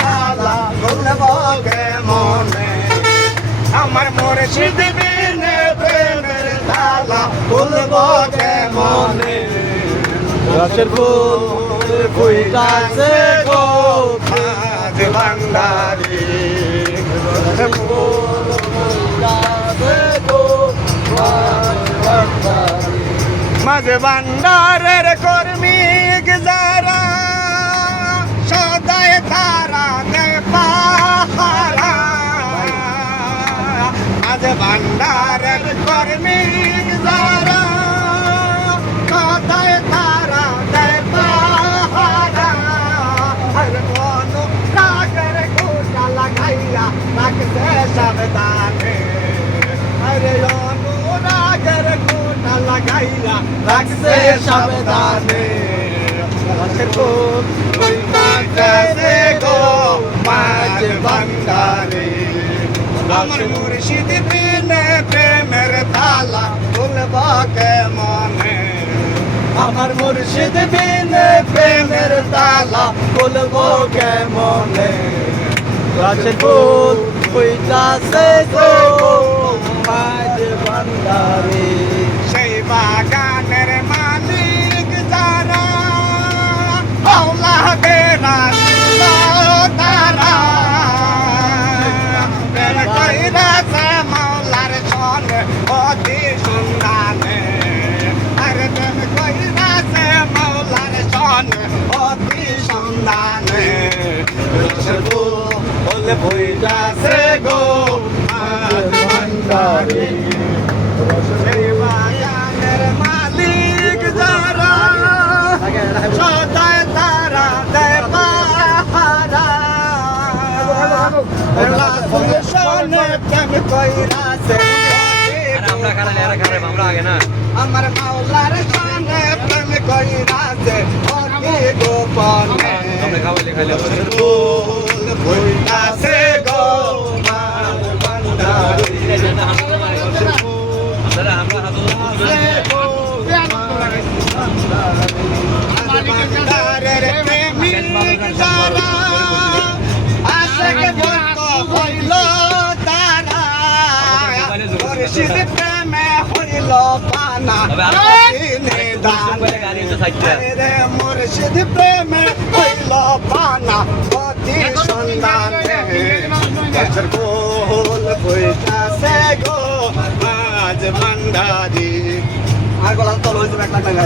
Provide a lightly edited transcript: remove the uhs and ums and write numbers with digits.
তালা খুলব কেমনে আমার মুর্শিদ বিনে প্রেমের তালা খুলব কেমনে গাছের ফুল ফুইটাছে গো মাঝ ভান্ডারি মাঝ ভান্ডারের কর্মী যারা সদায় তারা দেয় পাহারা মাঝ ভান্ডারের কর্মী যারা সদায় তারা দেয় পাহারা আর কোন রাগের গোটা লাগাইয়া রাখতে সাবধানে আরে অনুরাগের গোটা লাগাইয়া রাখতে সাবধানে গাছের ফুল ফুইটাছে গো মাঝ ভান্ডারে আমার মুর্শিদ বিনে প্রেমের তালা খুলব কেমনে আমার মুর্শিদ বিনে প্রেমের তালা খুলব কেমনে গাছের ফুল ফুইটাছে গো মাঝ ভান্ডারে সেই বাগানের মালিক যারা আল্লাহ বেরা তারা প্রেম কইরাছে মাওলার সনে অতি সন্ধানে আরে প্রেম কইরাছে মাওলার সনে অতি সন্ধানে গাছের ফুল ফুইটাছে গো মাঝ ভান্ডারে সেই বাগানের মালিক যারা সদায় তারা দেয় পাহারা শোনে প্রেম কইরাছে আমার মাওলার শোনে প্রেম কইরাছে অতি গোপনে ফুল ফুইটাছে গো মাঝ ভান্ডারে ভান্ডারের প্রেমিক যারা আশেক ভক্ত হইল তারা মুর্শিদ প্রেমে হইল পানা রে মুর্শিদ প্রেমে হইল পানা অতি সন্ধানে গাছের ফুল ফুইটাছে গো মাঝ ভান্ডারি আর গলা তল হইছে 1 লাখ টাকা